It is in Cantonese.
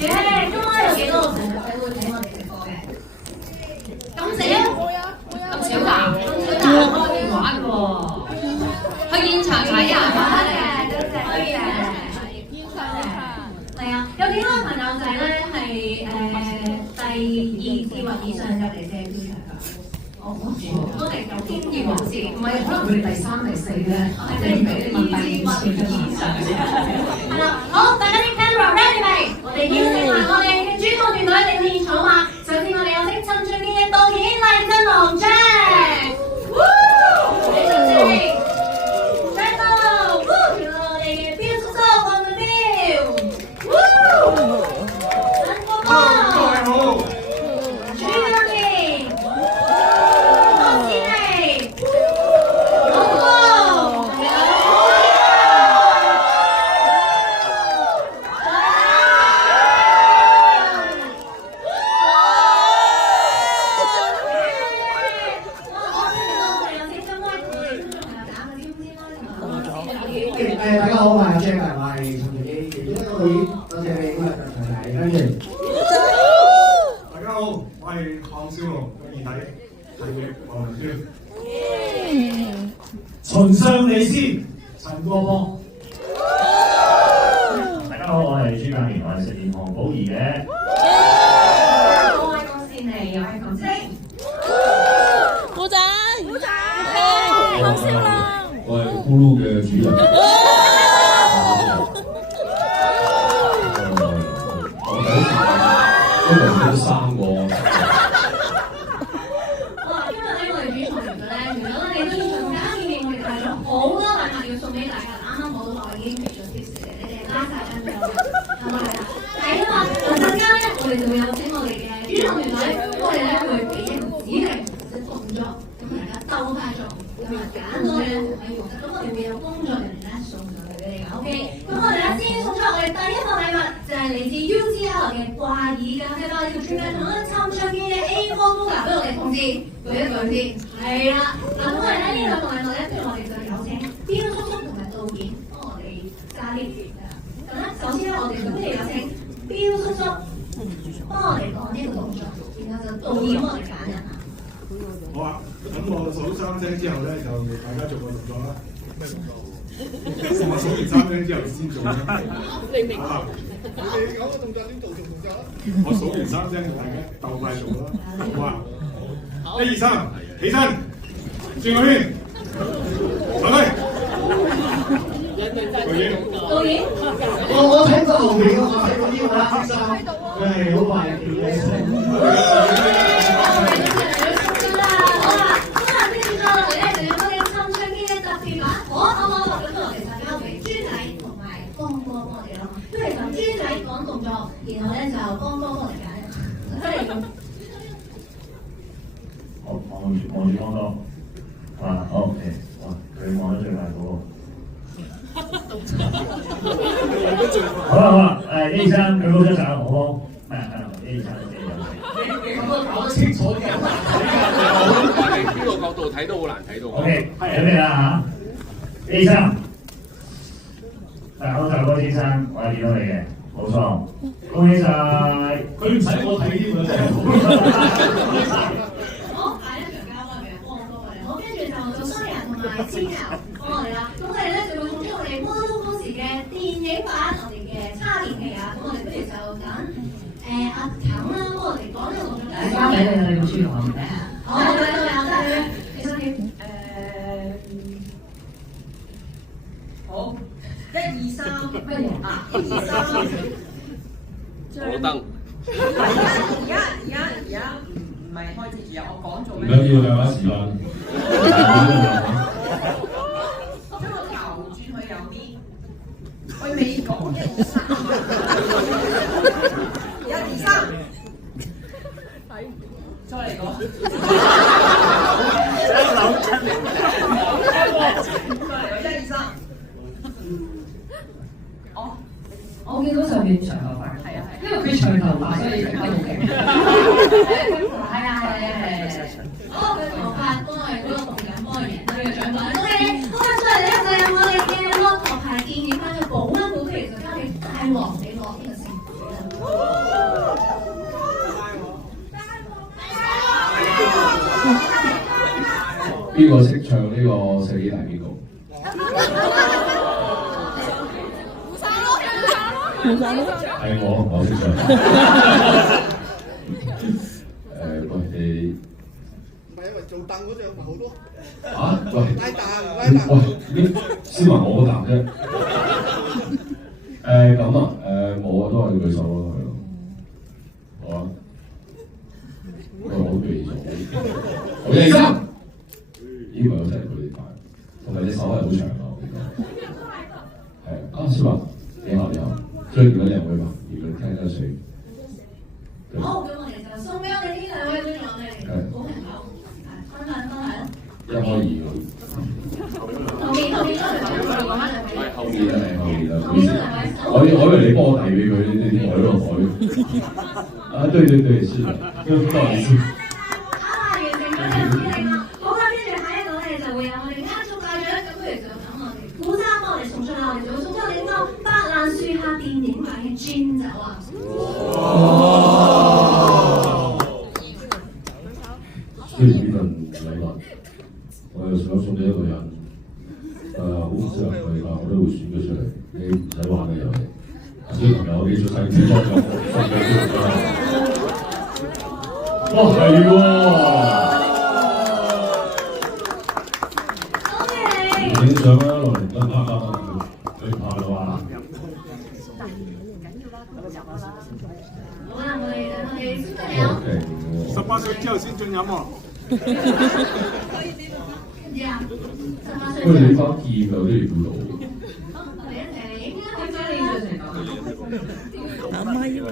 耶！中間有幾多個朋友仔會睇我哋直播嘅？咁少？咁少㗎？咁少㗎？開電話㗎喎，去現場睇啊！可以嘅，現場嘅。係啊，有幾多個朋友仔咧係第2次或以上入嚟借票場㗎？我哋有經驗人士，唔係可能佢哋第3、第4咧，即係俾你問第2次以上。係啦，好，大家啲 camera ready 未？我哋邀請埋我哋嘅主創團隊嚟到現場啊！首先我哋有請陳俊健嘅導演黎振龍 Jack， 李俊正 Jack 到，然後我哋嘅標叔叔黃文彪，陳國邦。大家好，我係 Jack， 我係陳俊基，其中一個導演，多謝你今日嘅長大跟住。大家好，我係項少龍嘅二弟陳奕黃文彪。秦相李斯陳國邦。大家好，我係朱家明，我係飾演項寶儀嘅。我係郭善妮，我係唐青。鼓掌！鼓掌！項少龍。我係咕嚕嘅主人。因為佢3個。哇！今日咧我哋主創團隊咧，除咗我哋現場大家見面，我哋帶咗好多禮物要送俾大家。啱啱我都已經俾咗 tips 嘅，你哋拉晒張票，係咪啊？係啊嘛！陣間咧，我哋就會有請我哋嘅主創團隊，我哋咧會俾一個指令或者動作，咁大家鬥快做，咁啊揀到你咧就可以獲得。咁我哋會有工作人員咧送上去俾你㗎。OK， 咁我哋咧先送出我哋第一份禮物，就係嚟自 UCL 嘅掛耳㗎。睇到呢條專輯同我哋參唱嘅 A4 風格，俾我哋同志舉一舉先。係啦，嗱咁我哋咧呢兩份禮物咧，不如我哋就有請彪叔叔同埋導演幫我哋揸呢段㗎。咁咧，首先咧我哋就不如有請彪叔叔幫我哋講呢個動作，然後就導演幫我哋揀人啊。好啊，咁我數3聲之後咧，就大家做個動作啦。咩動作？我數完3聲之後先做啦。啊！你講個動作先做動作啦。我數完3聲，大家鬥快做啦。好啊！1、2、3，起身，轉個圈，行嚟。導演，我睇過後面，我睇過呢個啦，先生，佢係好快嘅表演。然後咧就幫幫我哋揀，我望住方多，啊好 OK， 哇佢望得最快嗰個。好啦，A 生佢高咗手，好冇？A 生你咁樣搞得清楚嘅，我哋呢個角度睇都好難睇到。OK， 準備啦嚇 ，A 生，好就嗰先生，我係見到你嘅。冇錯，恭喜晒！佢唔使我睇添啊，真係好，下一場交翻俾幫我多嘅，好，跟住就做新人同埋千人幫我哋啦。咁我哋咧就會送出我哋 Model Boss 嘅電影版，我哋嘅叉電器啊。咁我哋不如就等阿強啦，幫我哋講呢個動作。交俾你啦，你個書同我唔俾啊。好，我哋都有得你想點？好。1、2、3，乜嘢啊？1、2、3，火燈。而家唔係開始住啊！我講做咩？唔緊要㗎，時間。將個頭轉去右邊。我未講1、2、3。1、2、3。再嚟講。再嚟1、2、3。我見到上面長頭髮，係啊係，因為佢長頭髮，所以更加好勁。係啊係啊，好，佢頭髮幫我哋嗰個動感幫我贏到呢個獎品。OK， 好啦，再嚟咧就係我哋嘅駱駝牌電影版嘅保溫壺，其實交俾大王你攞呢個勝利啦。邊個識唱呢個世紀大結局？係我識唱。喂你。唔係因為做凳嗰隻咪好多。啊？喂。拉凳。喂，先問我個凳啫。咁啊，冇啊，都係舉手咯，係咯。好啊。我都舉手。好認真。呢個真係佢哋大，同埋隻手係好長啊！我覺得。係啊，小華，你好你好，追住嗰兩位吧，如果聽得水。好，咁我哋就送俾我哋呢兩位觀眾，我哋好朋友分享。一開二嗰啲。後面嗰兩位，講翻兩位。係後面啦，後面啦。我以為你幫我遞俾佢，你改咯改。啊，對，是的，不好意思。完成咗呢個指令啦。好啦，跟住下一個咧就會有我哋壓軸大獎，咁不如就等我哋古生幫我哋送出啦，我哋就會送出你個白蘭樹下電影版嘅氈酒啊！雖然呢份禮物，我又想送俾一個人，好適合佢，但我都會選佢出嚟，你唔使玩嘅遊戲。小朋友，你做細子幫就送俾呢個啦。哇，係喎！恭喜你！影相啦，落嚟得拍啦，你拍啦嘛。好啦，我哋先進入。18歲之後先進飲喎。喂，你把劍有啲嚟到。我哋一齊影啦，佢將你做成咁。阿媽要嚟。